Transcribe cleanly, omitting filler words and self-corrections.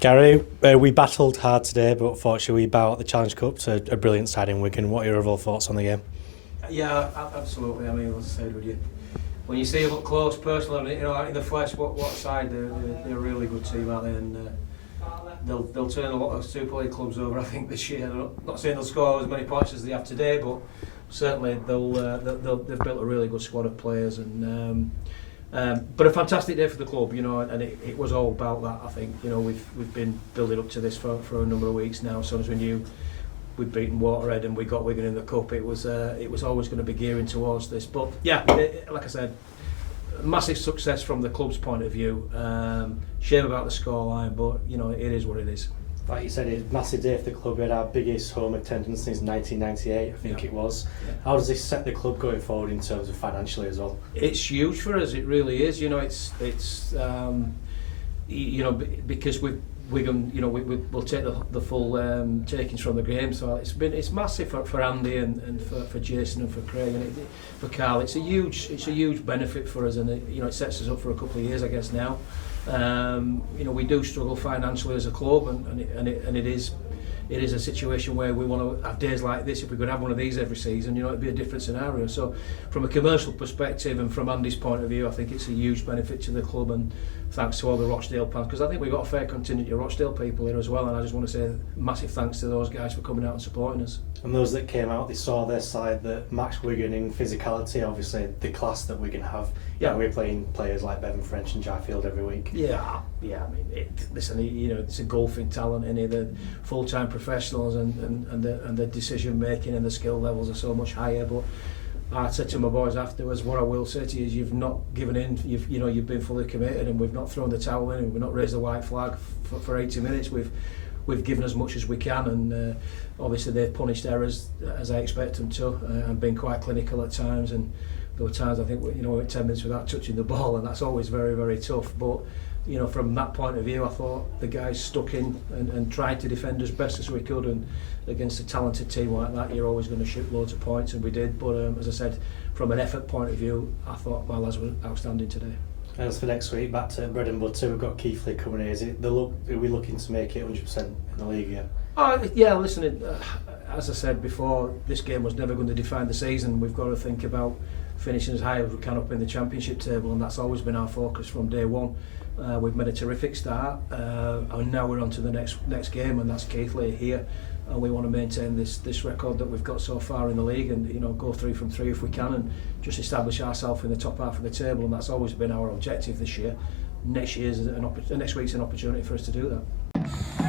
Gary, we battled hard today, but fortunately we bow out the Challenge Cup to a brilliant side in Wigan. What are your overall thoughts on the game? Yeah, absolutely. I mean, as I said, would you, when you see them up close, personally, in the flesh, what side they're a really good team, aren't they? And they'll turn a lot of Super League clubs over, I think, this year. I'm not saying they'll score as many points as they have today, but certainly they've built a really good squad of players but a fantastic day for the club, and it was all about that. I think we've been building up to this for a number of weeks now. As soon as we knew we'd beaten Waterhead and we got Wigan in the cup, it was always going to be gearing towards this. But yeah, like I said, massive success from the club's point of view. Shame about the scoreline, but it is what it is. Like you said, it's a massive day for the club. We had our biggest home attendance since 1998, I think it was. Yeah. How does this set the club going forward in terms of financially as well? It's huge for us. It really is. It's because Wigan, we'll take the full takings from the game. So it's massive for Andy and for Jason and for Craig and for Carl. It's a huge benefit for us, and it sets us up for a couple of years, I guess now. We do struggle financially as a club, and it is a situation where we want to have days like this. If we could have one of these every season, it'd be a different scenario. So from a commercial perspective and from Andy's point of view, I think it's a huge benefit to the club, and thanks to all the Rochdale fans, because I think we've got a fair contingent of Rochdale people here as well, and I just want to say massive thanks to those guys for coming out and supporting us. And those that came out, they saw their side that matched Wigan in physicality, obviously the class that Wigan have. Yeah, we're playing players like Bevan French and Jaifield every week. Yeah. I mean, it's a golfing talent in here. The full-time professionals and the decision making and the skill levels are so much higher. But I said to my boys afterwards, what I will say to you is you've not given in. You've been fully committed, and we've not thrown the towel in, and we've not raised the white flag for 80 minutes. We've given as much as we can, and obviously they've punished errors as I expect them to, and been quite clinical at times. And there were times I think we went 10 minutes without touching the ball, and that's always very, very tough. But from that point of view, I thought the guys stuck in and tried to defend as best as we could. And against a talented team like that, you're always going to shoot loads of points, and we did. But as I said, from an effort point of view, I thought my lads were outstanding today. And as for next week, back to bread and butter, we've got Keighley coming here. Are we looking to make it 100% in the league again? Yeah, listen, as I said before, this game was never going to define the season. We've got to think about finishing as high as we can up in the championship table, and that's always been our focus from day one. We've made a terrific start, and now we're on to the next game, and that's Keighley here, and we want to maintain this record that we've got so far in the league, and go 3 from 3 if we can, and just establish ourselves in the top half of the table, and that's always been our objective this year. Next week's an opportunity for us to do that.